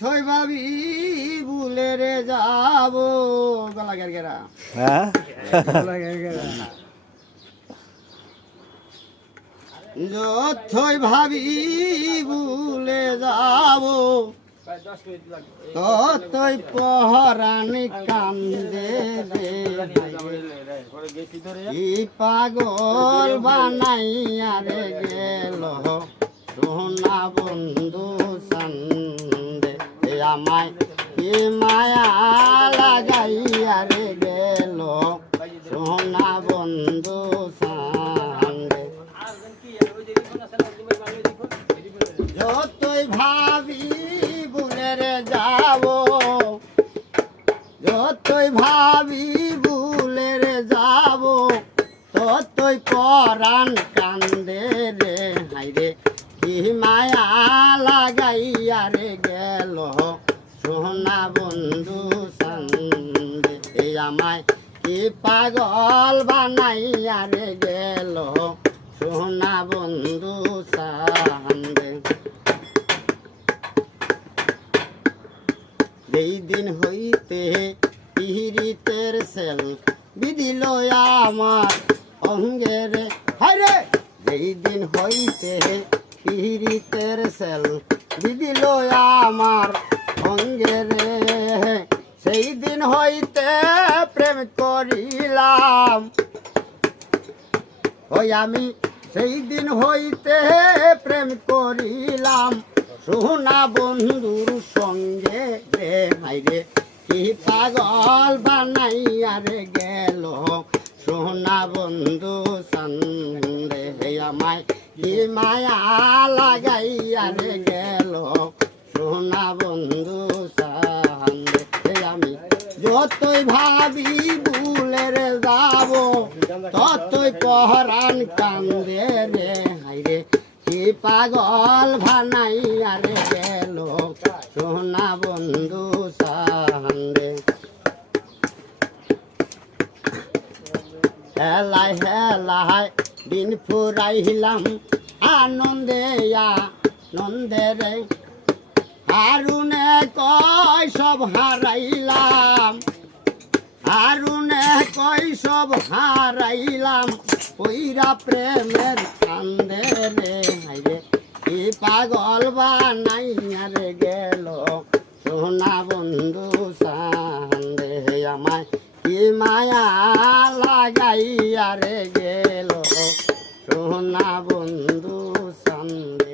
থই ভাবি ভুলে রে যাব গলা গেরা হ্যাঁ গলা গেরা যতই ভাবি ভুলে যাব ততই পহরানি কান্দে রে ই পাগল বানাইয়া রে গেল সোনা বন্ধু সন্দে আমায় কি মায়া লাগাইয়া রে গেল সোনা বন্ধু সন্দে যতই ভাবি ভুলে রে যাব যতই ভাবি ভুলে রে যাব ততই পরাণ কান্দে রে হাইরে কি মায়া লাগাইয়া রে গেল সোনা বন্ধু সন্দে আমায় কি পাগল বানাইয়া রে গেল সোনা বন্ধু সন্দে যেই দিন হইতে পিহিরিতের সেল বিধিল আমার অঙ্গের হায়রে যেই দিন হইতে পিহিরিতের সেল বিধিল আমার অঙ্গের সেই দিন হইতে প্রেম করিলাম ওই আমি সেই দিন হইতে প্রেম করিলাম সোনা বন্ধুর সঙ্গে রে মাইরে কি পাগল বানাইয়া রে গেল সোনা বন্ধু সন্দে আমায় কি মায়া লাগাইয়া রে গেল সোনা বন্ধু সন্দে আমি যতই ভাবি ভুলে রে যাব ততই পহরান কান্দে রে হাইরে কি পাগল ভানাইয়া রে গেল সোনা বন্ধু সন্দে হেলায় হেলায় দিন ফুরাইলাম আনন্দে আনন্দে রে আরুনে কয় সব হারাইলাম আরুনে কয় সব হারাইলাম ওইরা প্রেমের কান্দে রে হাইরে কি পাগল বানাইয়া রে গেল সোনা বন্ধু সন্দে আমায় কি মায়া লাগাইয়া রে গেল সোনা বন্ধু সন্দে।